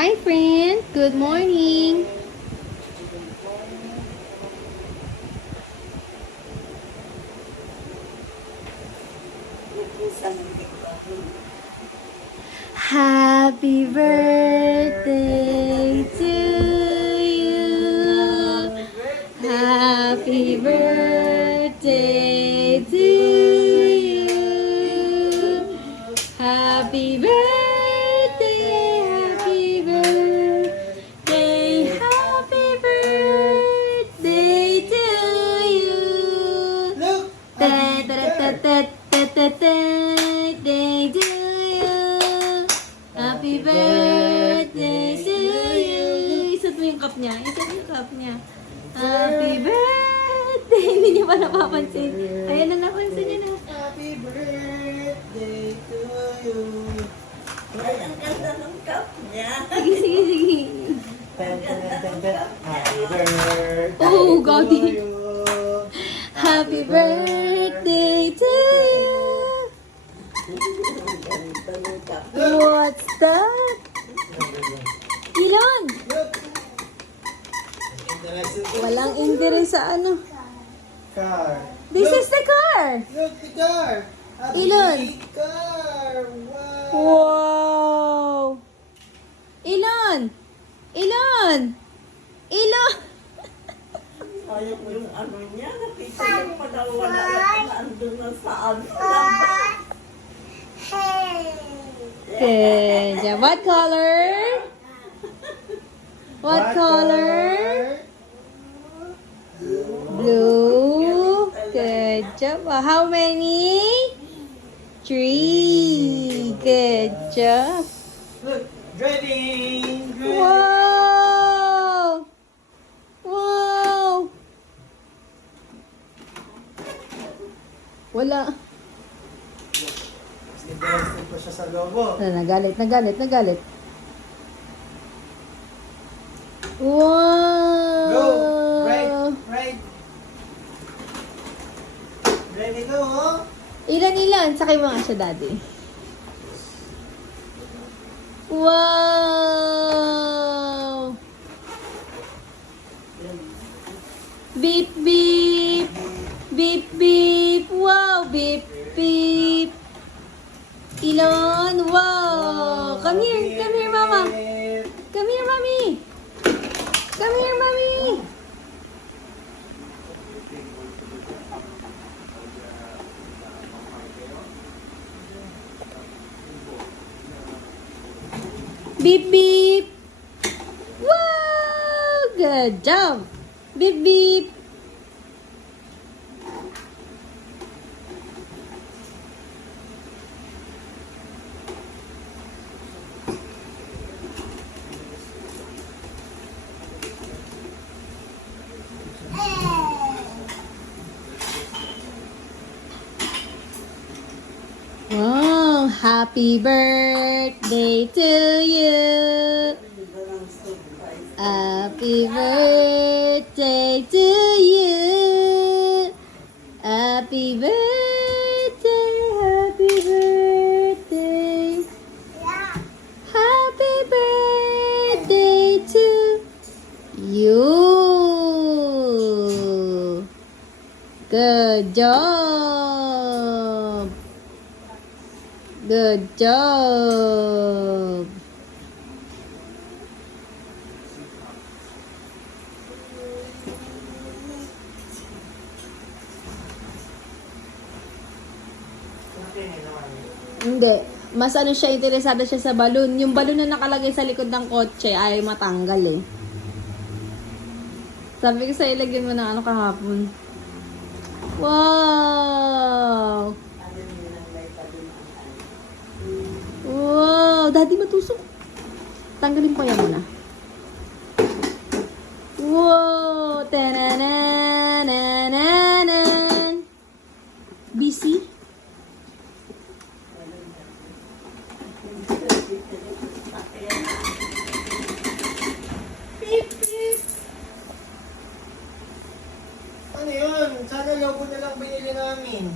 Hi, friend. Good morning. Happy birthday to you. Happy birthday to you. Happy birthday, happy birthday, happy birthday to you. Birthday to you. Happy birthday to you. Isot mo yung cup niya. Isot mo yung cup niya. Happy birthday. Hindi niya pa napapansin. Ayan na, napansin niya na. Happy birthday to you. Ay, ang ganda ng cup niya. Sige, sige, sige. Happy birthday Oh, to Gaudi. you. Happy birthday to you. Ganda ng cup. What's that? Ilan? Look. Interesting. Walang interest sa ano. Car. This Look. is the car. Look, the car. A Ilan? big car. Wow. Wow! Ilan? Ilan? Ilan? Sayang mo yung ano niya. Nakita mo pa na wala yung naandun na sa ano. Laba. Good job. What color? What color? Blue. Good job. How many? 3. Good job. Look, driving. Wow! Wow! Wala. Interesting pa siya sa logo. Nagalit, nagalit, nagalit. Wow! Go. Right. Right. Ready go, oh. Ilan? Sakay mo nga siya, daddy. Wow! Beep, beep! Beep, beep! Wow! Beep, beep! Ilan? Wow! Come here, mama! Come here, mommy! Come here, mommy! Beep, beep! Wow! Good job! Beep, beep! Wow! Happy birthday to you! Ganda ng surprise. Happy birthday to you! Happy birthday! Happy birthday! Happy birthday to you! Good job! Good job! Hindi. Mas ano siya, interesada siya sa balloon. Yung balloon na nakalagay sa likod ng kotse ay matanggal eh. Sabi ko sa ilagyan mo ng ano kahapon. Wow! Wow! Daddy, matusok. Tanggalin pa yan muna. Wow! Tananananan! Busy? Beep, beep. Ano yun? Sana logo na lang binili namin.